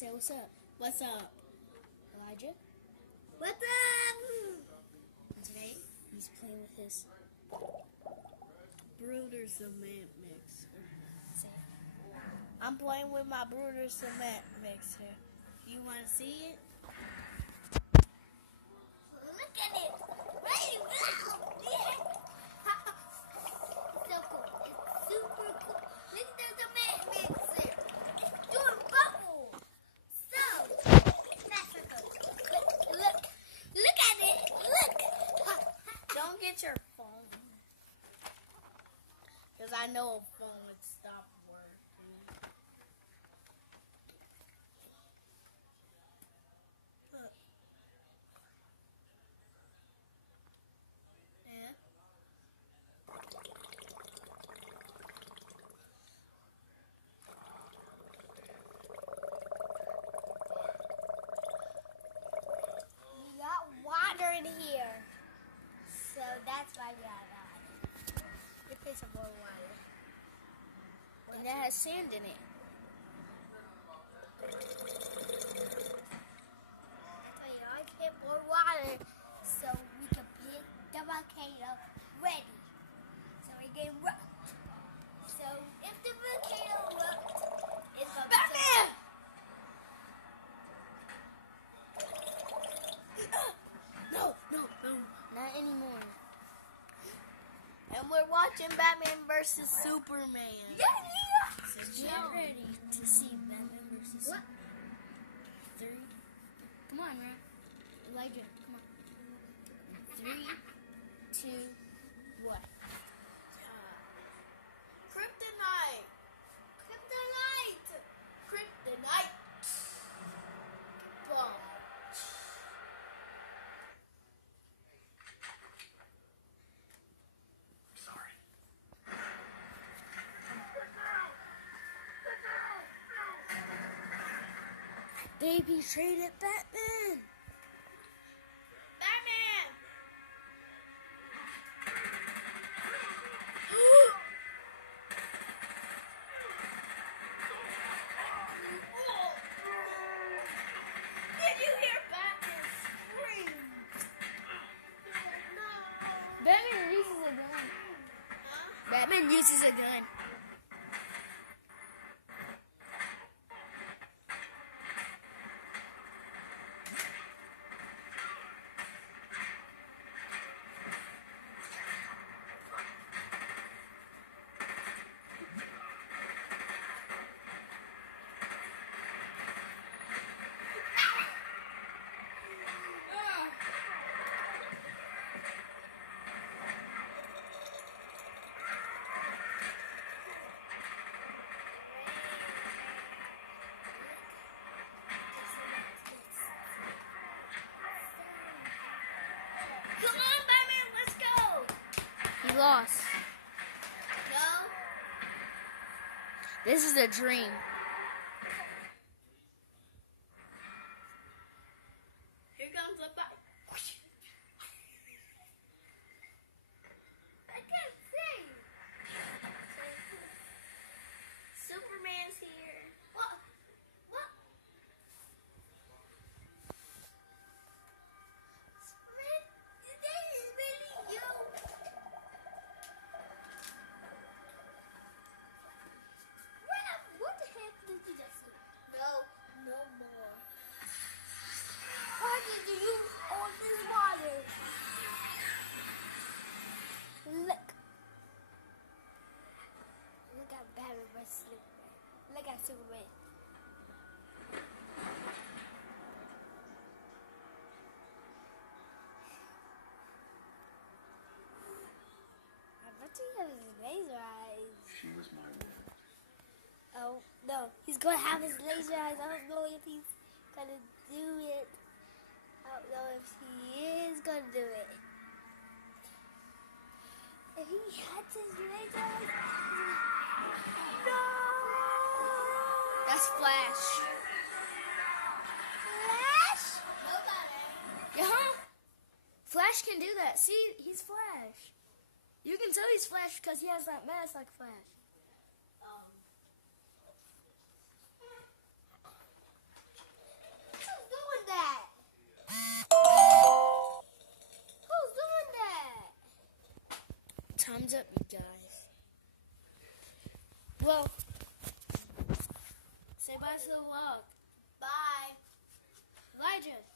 Say what's up. What's up? Elijah? What's up? And today, he's playing with his Brooder Cement Mixer. Say, I'm playing with my Brooder Cement Mixer. You want to see it? Look at it. Right? Wow. Yeah. It's so cool. It's super cool. Look at the cement mixer. It's doing bubbles. So, that's so cool. Look at it. Look. Don't get your phone. Because I know a phone would stop working. Look. Yeah. We got water in here. So that's why we got water. You put some more water. And that has sand in it. So you always get more water so we can pick the volcano ready. So we get rocked. So if the volcano rocked, it's gonna Batman! No, not anymore. And we're watching Batman versus Superman. So get ready to see Batman versus What? Superman. 3. Come on, Ron. Elijah, come on. 3, 2, 1. Kryptonite! Kryptonite! Kryptonite! Boom. Sorry. They betrayed Batman! Batman! Did you hear Batman scream? No. Batman uses a gun. Batman uses a gun. Come on, Batman, let's go! He lost. No? This is a dream. Here comes the fight. I can't see. Superman's here. What? What? Superman, is that really you? What the heck did you just do? No more. Why did you use all this water? Look. Look at Batman versus Superman. Look at Superman. I bet he has his laser eyes. She was my woman. Oh, no. He's going to have his laser eyes. I don't know if he's going to do it. I don't know if he is going to do it. If he has his laser eyes. No! That's Flash. Flash? Yeah. Flash can do that. See, he's Flash. You can tell he's Flash because he has that mask like Flash. time's up, you guys. Well, say bye to the vlog. Bye. Elijah.